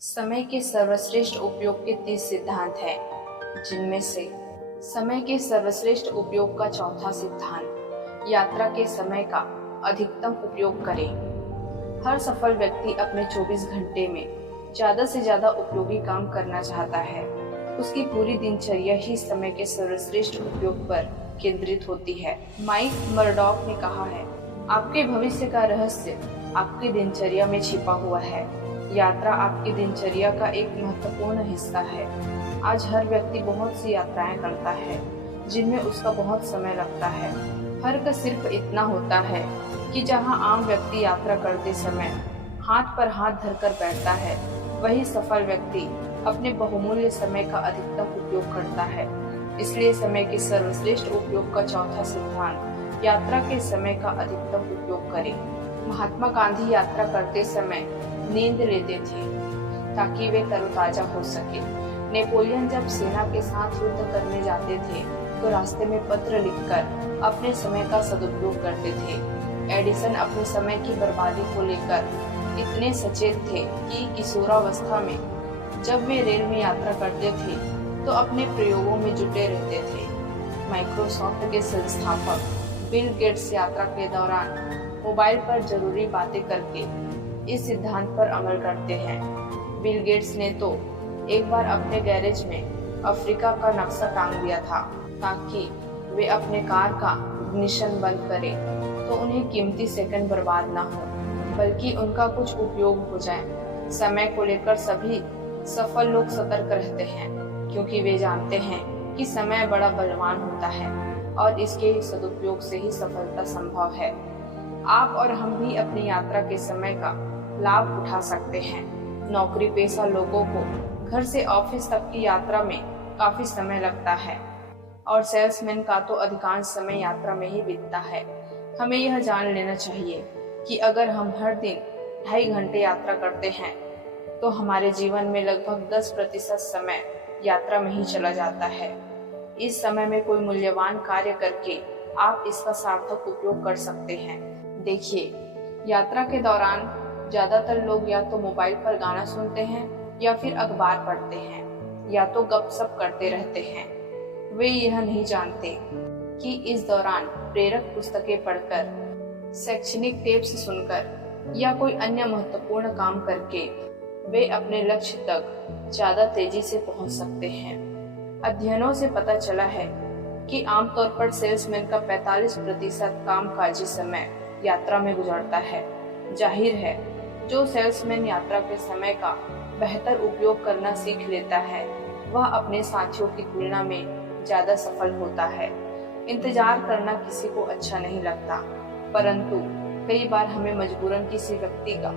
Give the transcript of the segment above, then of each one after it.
समय के सर्वश्रेष्ठ उपयोग के 30 सिद्धांत हैं, जिनमें से समय के सर्वश्रेष्ठ उपयोग का चौथा सिद्धांत यात्रा के समय का अधिकतम उपयोग करें। हर सफल व्यक्ति अपने 24 घंटे में ज्यादा से ज्यादा उपयोगी काम करना चाहता है। उसकी पूरी दिनचर्या ही समय के सर्वश्रेष्ठ उपयोग पर केंद्रित होती है। माइक मर्डॉक ने कहा है, आपके भविष्य का रहस्य आपकी दिनचर्या में छिपा हुआ है। यात्रा आपकी दिनचर्या का एक महत्वपूर्ण हिस्सा है। आज हर व्यक्ति बहुत सी यात्राएं करता है, जिनमें उसका बहुत समय लगता है। फर्क सिर्फ इतना होता है कि जहां आम व्यक्ति यात्रा करते समय हाथ पर हाथ धरकर बैठता है, वही सफल व्यक्ति अपने बहुमूल्य समय का अधिकतम उपयोग करता है। इसलिए समय के सर्वश्रेष्ठ उपयोग का चौथा सिद्धांत यात्रा के समय का अधिकतम उपयोग करें। महात्मा गांधी यात्रा करते समय नींद लेते थे ताकि वे तरोताजा हो सके। नेपोलियन जब सेना के साथ युद्ध करने जाते थे तो रास्ते में पत्र लिखकर अपने समय का सदुपयोग करते थे। एडिसन अपने समय की बर्बादी को लेकर इतने सचेत थे कि किशोरावस्था में जब वे रेल में यात्रा करते थे तो अपने प्रयोगों में जुटे रहते थे। माइक्रोसॉफ्ट के संस्थापक बिल गेट्स यात्रा के दौरान मोबाइल पर जरूरी बातें करके इस सिद्धांत पर अमल करते हैं। बिल गेट्स ने तो एक बार अपने गैरेज में अफ्रीका का नक्शा टांग दिया था ताकि वे अपने कार का इग्निशन बंद करें तो उन्हें कीमती सेकंड बर्बाद ना हो, बल्कि उनका कुछ उपयोग हो जाए। समय को लेकर सभी सफल लोग सतर्क रहते हैं, क्योंकि वे जानते हैं कि समय बड़ा बलवान होता है और इसके सदुपयोग से ही सफलता संभव है। आप और हम भी अपनी यात्रा के समय का लाभ उठा सकते हैं। नौकरी पेशा लोगों को घर से ऑफिस तक की यात्रा में काफी समय लगता है और सेल्समैन का तो अधिकांश समय यात्रा में ही बीतता है। हमें यह जान लेना चाहिए कि अगर हम हर दिन 2.5 घंटे यात्रा करते हैं तो हमारे जीवन में लगभग 10% समय यात्रा में ही चला जाता है। इस समय में कोई मूल्यवान कार्य करके आप इसका सार्थक उपयोग कर सकते हैं। देखिए, यात्रा के दौरान ज्यादातर लोग या तो मोबाइल पर गाना सुनते हैं या फिर अखबार पढ़ते हैं या तो गपशप करते रहते हैं। वे यह नहीं जानते कि इस दौरान प्रेरक पुस्तकें पढ़कर, शैक्षणिक टेप्स सुनकर या कोई अन्य महत्वपूर्ण काम करके वे अपने लक्ष्य तक ज्यादा तेजी से पहुंच सकते हैं। अध्ययनों से पता चला है कि आमतौर पर सेल्समैन का 45% कामकाजी समय यात्रा में गुजरता है। जाहिर है, जो सेल्समैन यात्रा के समय का बेहतर उपयोग करना सीख लेता है, वह अपने साथियों की तुलना में ज्यादा सफल होता है। इंतजार करना किसी को अच्छा नहीं लगता, परंतु कई बार हमें मजबूरन किसी व्यक्ति का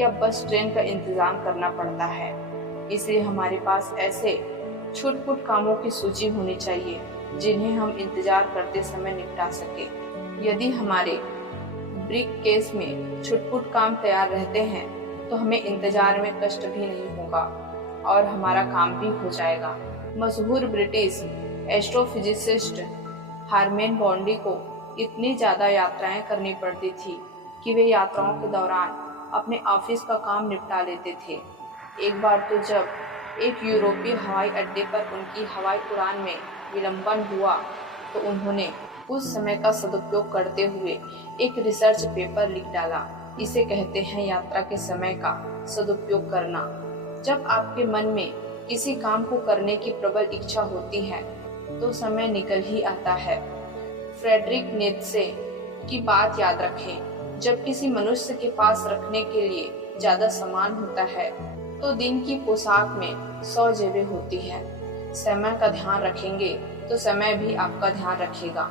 या बस ट्रेन का इंतजाम करना पड़ता है। इसलिए हमारे पास ऐसे छुटपुट कामों की सूची होनी चाहिए जिन्हें हम इंतजार करते समय निपटा सके। यदि हमारे ब्रीफ केस में छुटपुट काम तैयार रहते हैं तो हमें इंतजार में कष्ट भी नहीं होगा और हमारा काम भी हो जाएगा। मशहूर ब्रिटिश एस्ट्रोफिजिसिस्ट हारमैन बॉन्डी को इतनी ज्यादा यात्राएं करनी पड़ती थी कि वे यात्राओं के दौरान अपने ऑफिस का काम निपटा लेते थे। एक बार तो जब एक यूरोपीय हवाई अड्डे पर उनकी हवाई उड़ान में विलंबन हुआ तो उन्होंने उस समय का सदुपयोग करते हुए एक रिसर्च पेपर लिख डाला। इसे कहते हैं यात्रा के समय का सदुपयोग करना। जब आपके मन में किसी काम को करने की प्रबल इच्छा होती है तो समय निकल ही आता है। फ्रेडरिक नीत्शे की बात याद रखें, जब किसी मनुष्य के पास रखने के लिए ज्यादा सामान होता है तो दिन की पोशाक में 100 जेबें होती है। समय का ध्यान रखेंगे तो समय भी आपका ध्यान रखेगा।